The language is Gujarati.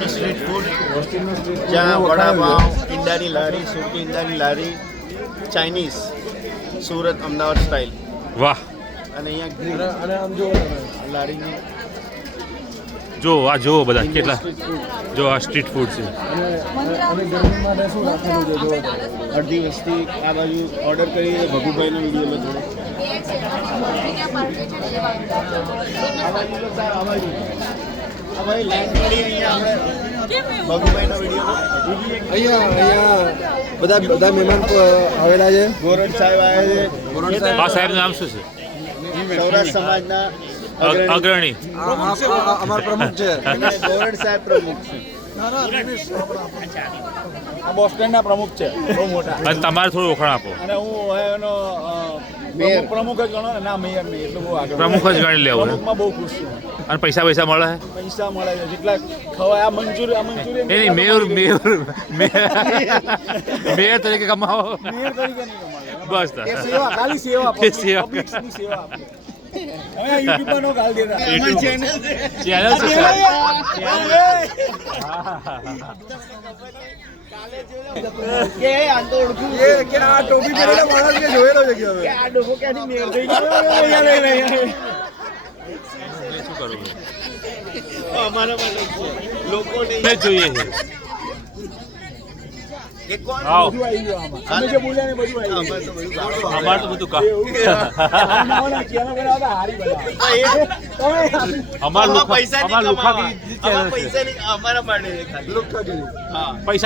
વોસ્ટિનની સ્ટ્રીટ ફૂડ, જ્યાં વડાપાઉં, ઈંડાની લારી, સૂકી ઈંડાની લારી, ચાઇનીઝ, સુરત અમદાવાદ સ્ટાઇલ. વાહ. અને અહીંયા અને આમ જો લારીની જો આ જુઓ બધા કેટલા, જો આ સ્ટ્રીટ ફૂડ છે. અડધી વસ્તી આ બાજુ ઓર્ડર કરી ભગુભાઈનો વિડીયો લો થોડો. આ ભાઈ લાઈન પડી અહીંયા આપણે ભગુભાઈનો વિડીયો અહીંયા બધા મહેમાન આવેલા છે. ગોરડ સાહેબ આવ્યા છે. આ સાહેબનું નામ શું છે? સૌરાષ્ટ્ર સમાજના અગ્રણી. અમારા પ્રમુખ છે. ગોરડ સાહેબ પ્રમુખ છે. આ બોસ સ્ટેન્ડના પ્રમુખ છે, બહુ મોટા. અને તમારે થોડું ઓળખાણ આપો. અને હું એનો પ્રમુખ જ ગણો ને, ના મેયર નહીં, એટલું બહુ આગળ પ્રમુખ જ ગણી લેવું. પ્રમુખમાં બહુ ખુશ છું. અને પૈસા મળે છે? પૈસા મળે છે જેટલા ખવાય. આ મંચુરિયન નહીં, મેયર તરીકે કમાવો મેયર તરીકે નહીં કમાય. બસ. એ સેવા, ખાલી સેવા, એ સેવા. પબ્લિકની સેવા આપે. હવે યુટ્યુબમાં નો ગાલ દેતા. ચેનલ કે આ તો ઓળખું કે આ ટોપી પહેરેલા માણસને જોયેલો છે કે હવે. કે આ ડોકો ક્યાંથી મેયર થઈ ગયો. શું કરવું અમારા માટે છે. લોકો મેં જોઈએ છે. આવો. બધું આવી ગયું આમાં. અમે જે બોલ્યા ને બધું આવી ગયું. અમારે તો બધું કામ. નવાના ચેનલ બનાવતા હારી બનાવે. અમાર લુખા પૈસા નહીં, અમારા માટે લુખ્ખાગીરી. હા પૈસા